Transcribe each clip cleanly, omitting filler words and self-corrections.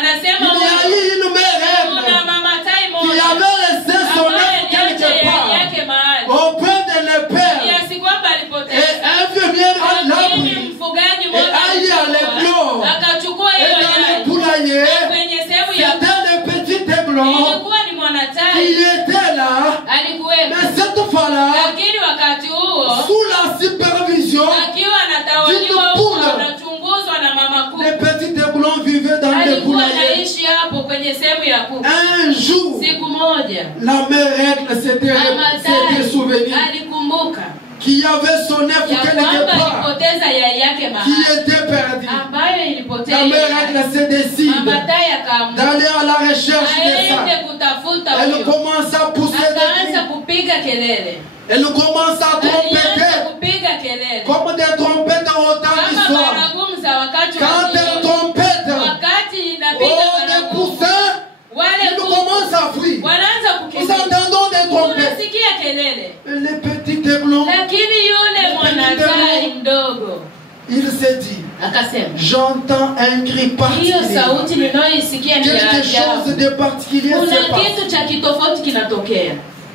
Anasema il y a eu une mère kuna mama tai qui moja avait laissé son œuf quelque part yake mahali au point de le perdre. kiasi kwamba Et alipoteza. infirmière à Lakini l'abri mfugaji et mmoja aille à l'éclos akachukua et hiyo dans le yai poulailler. kwenye sehemu ya C'était le petit aiglon ilikuwa ni qui mwanatai était là. alikuwepo, Mais cette fois-là, lakini wakati huo sous la supervision, akiwa anatawaliwa D'une huko poule. anachunguzwa na mama kuku, les petits aiglons vivaient dans le alikuwa poulailler. anaishi hapo kwenye sehemu ya kuku. Un jour, Siku moja la mère règle s'était souvenue alikumbuka qu'il y avait son œuf ya quelque kwamba part alipoteza yai yake qui mahali était perdu. ambayo La ilipotea. mère règle se décide Mama tai akaamua d'aller à la recherche de aende ça. kutafuta Elle huyo, commence à pousser des akaanza cris. kupiga kelele, Elle commence à alianza trompeter kupiga kelele comme des trompettes au temps du kama soir. baragumu za wakati wa Quand elle jioni. trompette, Wakati inapiga oh, des baragumu, poussins, wale ils kuku commencent à fuir. wanaanza Nous kukimbia, entendons des trompettes. unasikia kelele, Et les petits aiglons, lakini yule mwanatai mdogo il s'est dit, akasema, j'entends un cri hiyo particulier. sauti ninayoisikia ni ya Quelque chose ajabu, de particulier kuna se passe. kitu cha kitofauti kinatokea.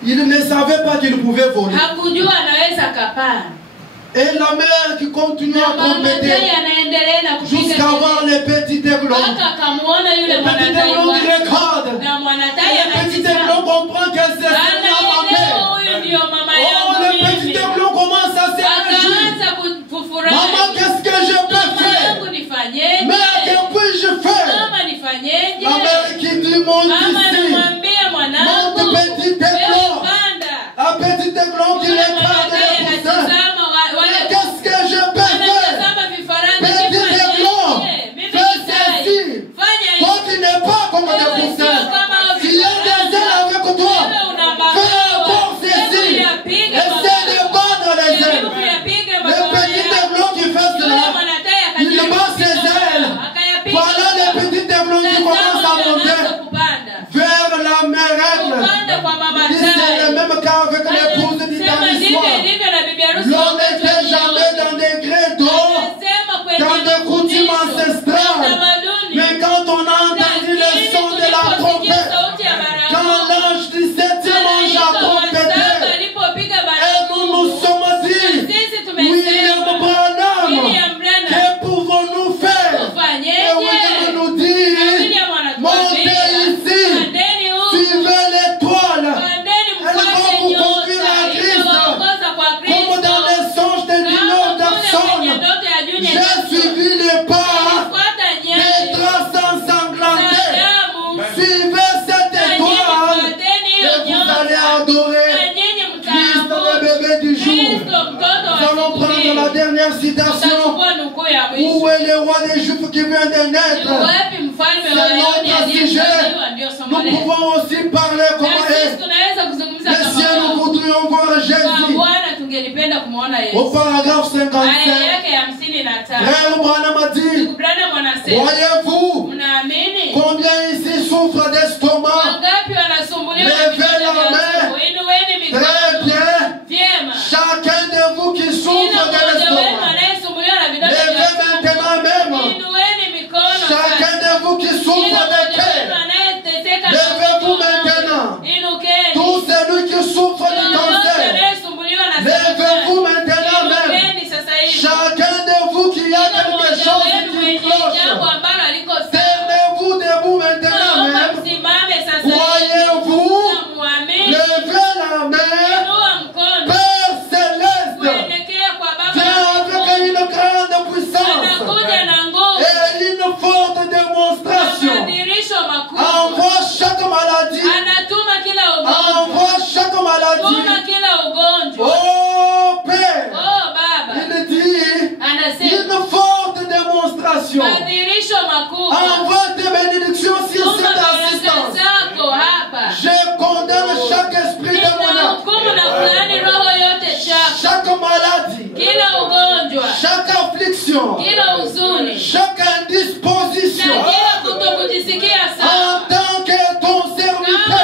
Il ne savait pas qu'il pouvait voler. Hakujua anaweza kapaa, Et la mère qui continue na à mama tai trompeter anaendelea na kupiga jusqu'à kelele voir les petits aiglons. mpaka akamuona yule Les petits mwanatai aiglons qui wake, regardent. na mwanatai Les petits aiglons anatizama, comprennent que c'est ça anaelewa ma mère. huyu ndio mama Oh, yangu les petits mimi. aiglons commencent à se réjouir. Akaanza kufurahi, Maman, qu'est-ce que je peux mama faire? yangu nifanyeje? Mère, que puis-je faire? Mama nifanyeje? La mère qui dit, monte Mama ici. anamwambia mwanangu, Monte petit wewe aiglon. panda. Un petit aiglon qui Yule regarde mwanatai les poussins. anatizama Mais wale qu'est-ce que je peux faire? anatazama vifaranga, Petit aiglon, nifanyeje? Mimi fais ni tai. ceci. Fanya Toi hivi. qui n'es pas comme des poussins. S'il y a des ailes avec toi, fais encore ceci. Essaie de battre les ailes. Le petit aiglon qui fait cela, il bat ses ailes. Voilà les petits aiglons qui commencent à monter vers la mère règle. Et c'est le même cas avec l'épouse d'Italie. L'on n'était jamais dans des grès d'eau, dans des coutumes ancestrales. Mais quand on a entendu le son de la trompette, quand l'ange du 7e ange a trompetté, et nous nous sommes dit, William Branham, que pouvons-nous faire? Et William nous dit, montez ici, suivez l'étoile, elle va vous conduire à Christ, comme dans les songes de l'union d'Abson. J'ai suivi les pas des traces ensanglantées. Suivez cette étoile et vous allez adorer Christ, le bébé du jour. Nous allons prendre la dernière citation. Où est le roi des Juifs qui vient de naître? Nous pouvons aussi parler comment est. Les cieux, nous voudrions voir Jésus. Au paragraphe 55, Frère Branham a dit, voyez-vous combien ici souffrent d'estomac? Levez la main. Très bien. Chacun de vous qui souffre de l'estomac, levez maintenant même. Chacun de vous qui souffre de cœur, levez-vous maintenant. Tous celui qui souffre de cancer, levez-vous maintenant même. Chacun de vous qui a quelque chose qui cloche, tenez-vous debout maintenant même. Croyez-vous, levez la main. Père céleste, viens avec une grande puissance et une forte démonstration. Envoie chaque maladie. Envoie chaque maladie. Oh Père, il dit une forte démonstration. Envoie tes bénédictions sur cette assistance. Je condamne chaque esprit de mon âme, chaque maladie, chaque affliction, chaque indisposition. En tant que ton serviteur,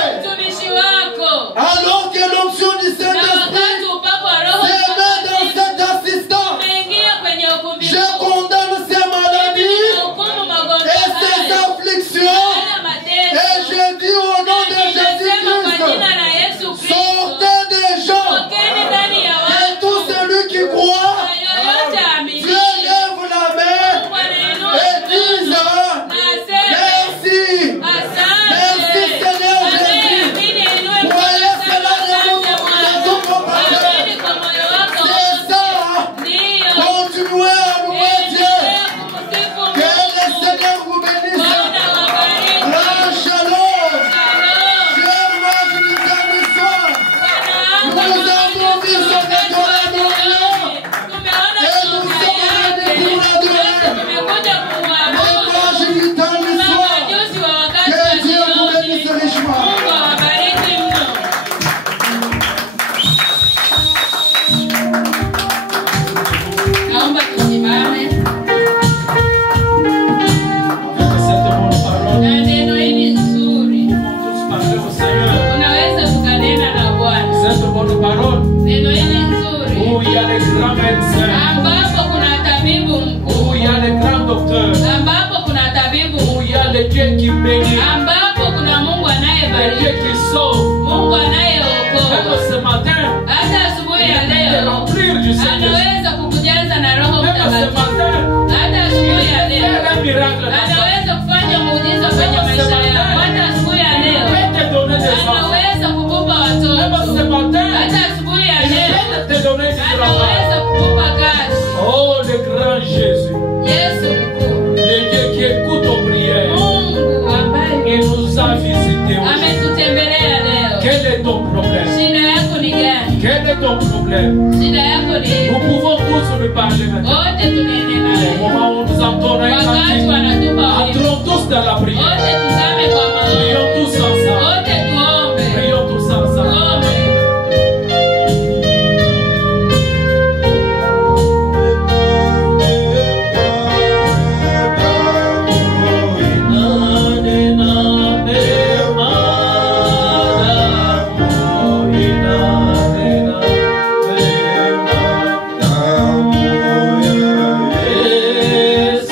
alors que l'onction du Saint-Esprit se met dans cette assistance, je condamne ces maladies et ces afflictions Le Dieu qui bénit. ambapo kuna Mungu Le Dieu anayebariki, qui sauve. Mungu Même anayeokoa. ce matin, Hata asubuhi ya de leo remplir du Saint-Esprit. anaweza kukujaza na Roho Même ce Mtakatifu. matin, Hata asubuhi ya leo faire un miracle dans ta vie. anaweza kufanya muujiza kwenye maisha yako. Hata asubuhi ya Il leo peut te donner des enfants. anaweza kukupa Même ce watoto. matin, Hata asubuhi ya il leo peut te donner du travail. anaweza kukupa kazi. Oh, le grand Jésus. Yesu mkuu, Le Dieu qui écoute aux prières. Mungu ambaye Il nous a visités aujourd'hui. ametutembelea leo. Quel est ton problème? Shida yako ni gani? Quel est ton problème? Shida yako ni Nous pouvons tous nous parler maintenant. wote tunene Au naye. moment où nous entendons un Wakati cantique, wanatupa wimbo, entrons tous dans la prière. wote tuzame kwa maombi. Prions tous ensemble. Wote tuombe. Prions tous ensemble. Tuombe. Yes,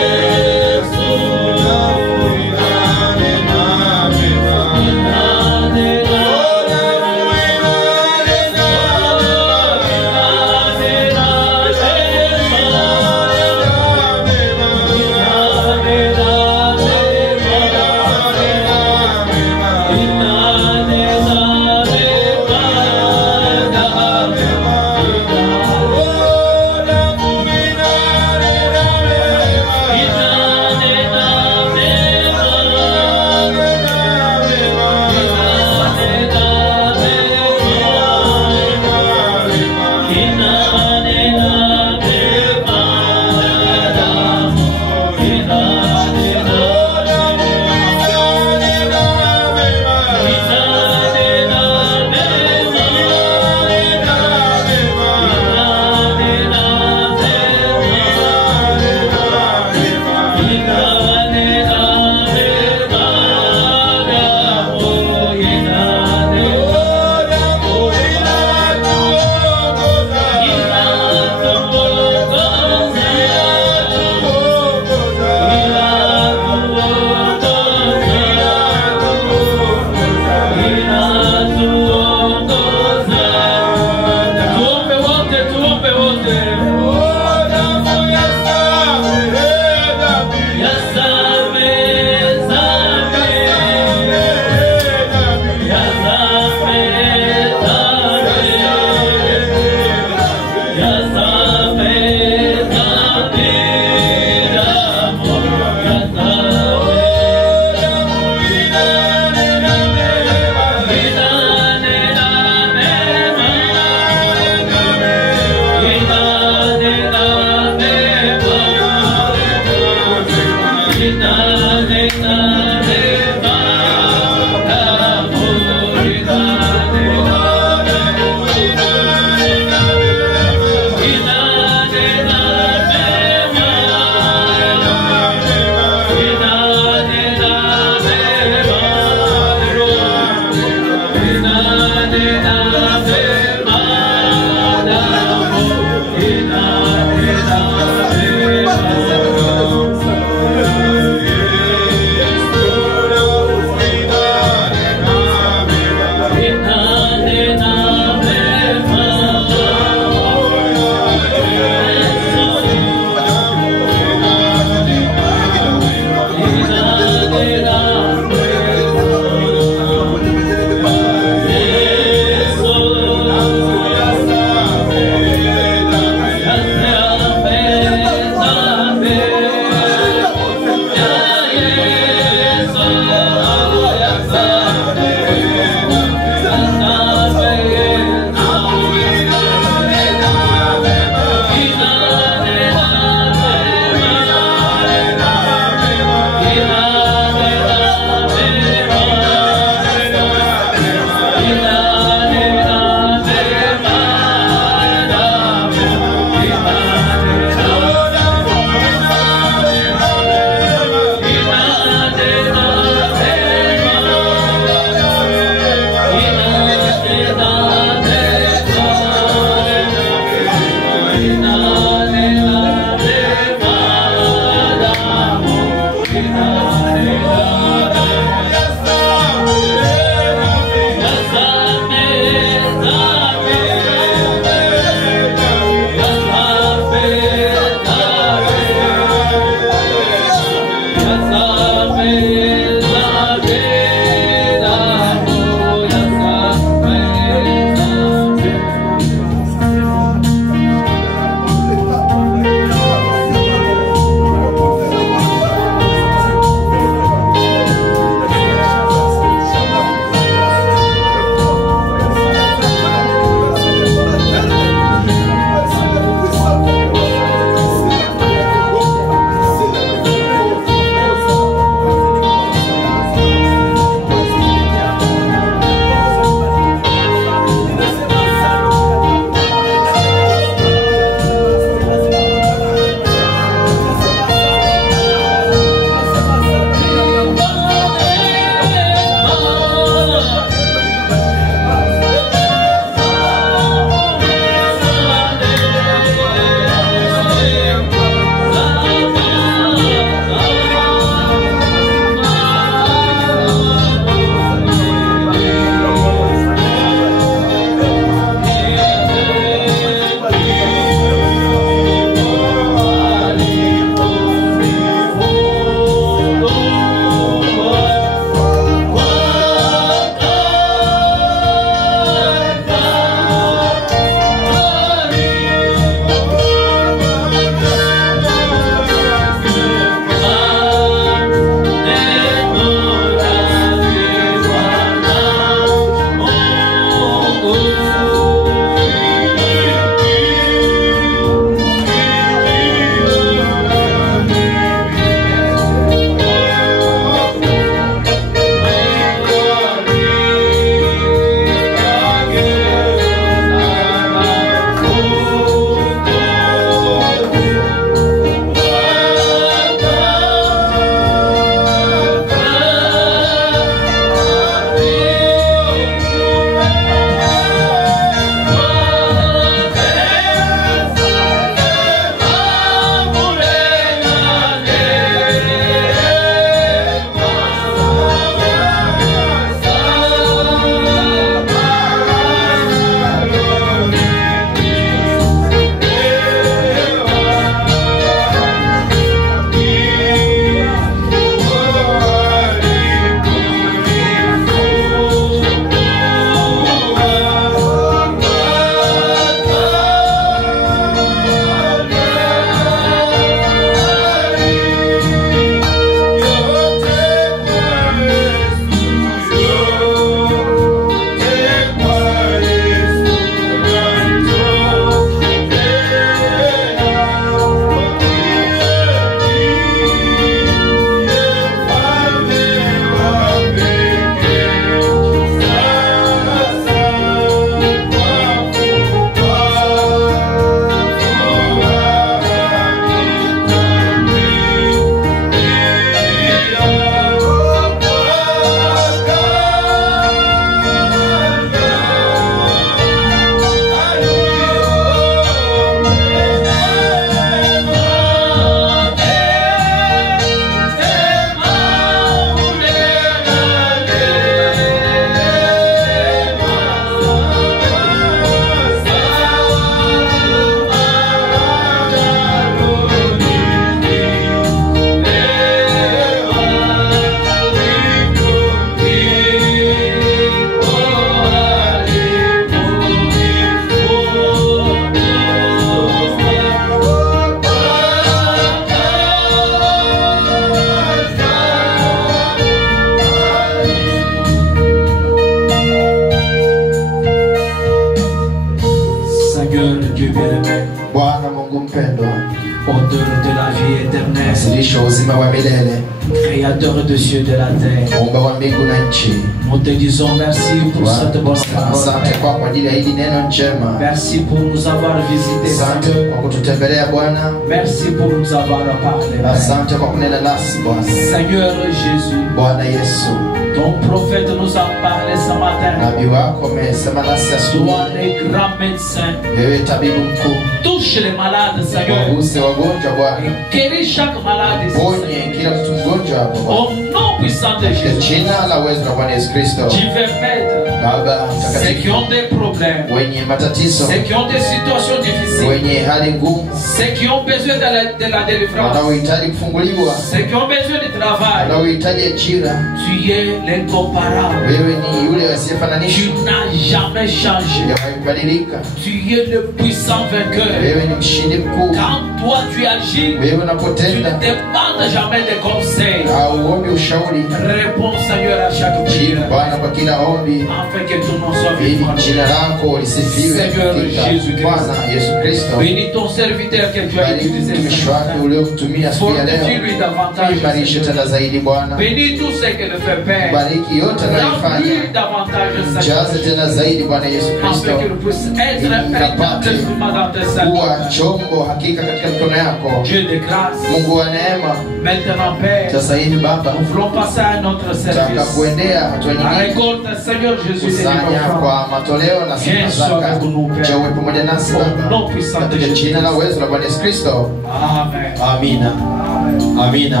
Créateur de la vie éternelle, mwanzilisho wa uzima wa milele, Créateur des cieux et de la terre. muumba wa mbingu na nchi. Nous te disons merci pour cette bonne Asante parole. kwa ajili ya hili neno njema. Merci pour nous avoir visités, Asante Seigneur. kwa kututembelea Bwana. Merci pour nous avoir parlé. Asante kwa kunena nasi Bwana. Seigneur Jésus, Bwana Yesu, ton prophète nous a parlé ce matin. nabii wako amesema nasi asubuhi. Toi, les grands médecins, Wewe tabibu mkuu, touche les malades, Seigneur. waguse wagonjwa Bwana, Guéris chaque malade ici, ponye Seigneur. kila mtu mgonjwa hapo Bwana. Au nom puissant de Katika Jésus, jina la uwezo la Bwana Yesu Kristo. tu veux mettre Baba ceux qui mtakatifu, ont des problèmes, wenye matatizo, ceux qui ont des situations difficiles, wenye hali ngumu, ceux qui ont besoin de la délivrance, wanaohitaji kufunguliwa, ceux qui ont besoin de travail. wanaohitaji ajira, Tu es l'incomparable. wewe ni yule asiyefananishwa, Tu n'as jamais changé. hujawahi kubadilika. Tu es le puissant vainqueur. Wewe ni mshindi mkuu. Quand toi tu agis, Wewe tu ne unapotenda demandes jamais de conseils. hauombi ushauri, Réponds, Seigneur, à chaque jibu prière, Bwana kwa kila ombi, afin que ton nom soit ili glorifié. jina lako lisifiwe Seigneur Jésus katika Bwana Yesu Kristo. Bénis ton serviteur que tu as Bariki utilisé ce mtumishi wake matin. uliomtumia siku ya leo, Fortifie-lui davantage. imarishe tena zaidi Bwana, Bénis tout ce que le fait Père. bariki yote anayofanya, Remplis davantage, jaze Seigneur, tena zaidi Bwana Yesu afin Kristo, qu'il puisse être un véritable instrument dans tes kuwa mains. chombo hakika katika mikono yako. Dieu de grâce. Mungu wa neema, Maintenant, Père, sasa hivi Baba, nous voulons passer à notre taka service. kuendea hatua La nyingine, récolte, Seigneur Jésus, des kusanya offrandes. kwa matoleo na Viens sadaka zaka. sauver nous, Père. Njoo pamoja nasi Au Baba, nom puissant de katika Jésus. jina la uwezo la Bwana Yesu Kristo. Amen. Amina, Amen. amina,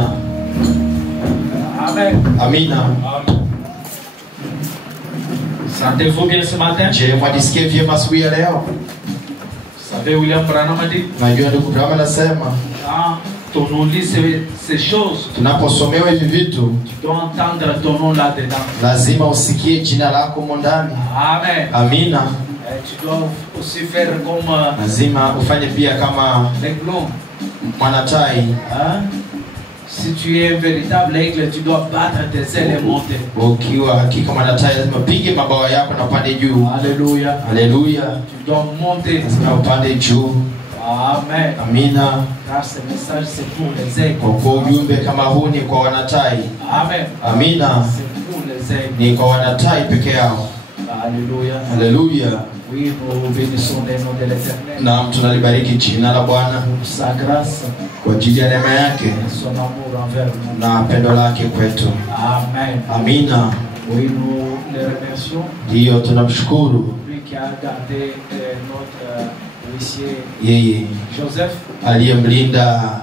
Amen. amina. Sentez-vous bien ce matin? Je, mwajisikie vyema asubuhi ya leo? Vous savez, William Branham a dit, Najua ndugu Branham anasema quand on nous lit ces choses, tunaposomewa hivi vitu tu dois entendre ton nom là-dedans. lazima usikie jina lako humo ndani. Amen. Amina. Et tu dois aussi faire comme Lazima ufanye pia kama l'aiglon. mwanatai. Hein? Si tu es un véritable aigle, tu dois battre tes ailes et monter. Ukiwa hakika mwanatai lazima pige mabawa yako na upande juu. Alléluia. Haleluya. Tu dois monter. Lazima upande juu. Amen. Amina. Car ce message c'est pour les aigles. Kwa kuwa ujumbe kama huu ni kwa wanatai. Amen. Amina. C'est pour les aigles. Ni kwa wanatai peke yao. Alléluia. Haleluya. Oui, nous bénissons le nom de l'Éternel. Na tunalibariki jina la Bwana Pour sa grâce kwa ajili ya neema yake et son amour envers nous. na pendo lake kwetu. Amen. Amina. Oui, nous le remercions. Ndiyo, tunamshukuru Lui qui a gardé notre huissier yeye Joseph. aliyemlinda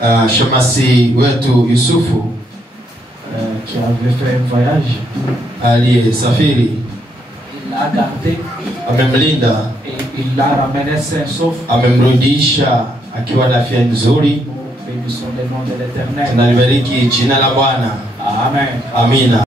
Joseph. shemasi wetu Yusufu Qui avait fait un voyage. aliyesafiri, Il l'a gardé amemlinda, et il l'a ramené sain sauf. amemrudisha akiwa na afya nzuri. Nous bénissons le nom de l'Éternel. Tunalibariki jina la Bwana. Amen. Amina.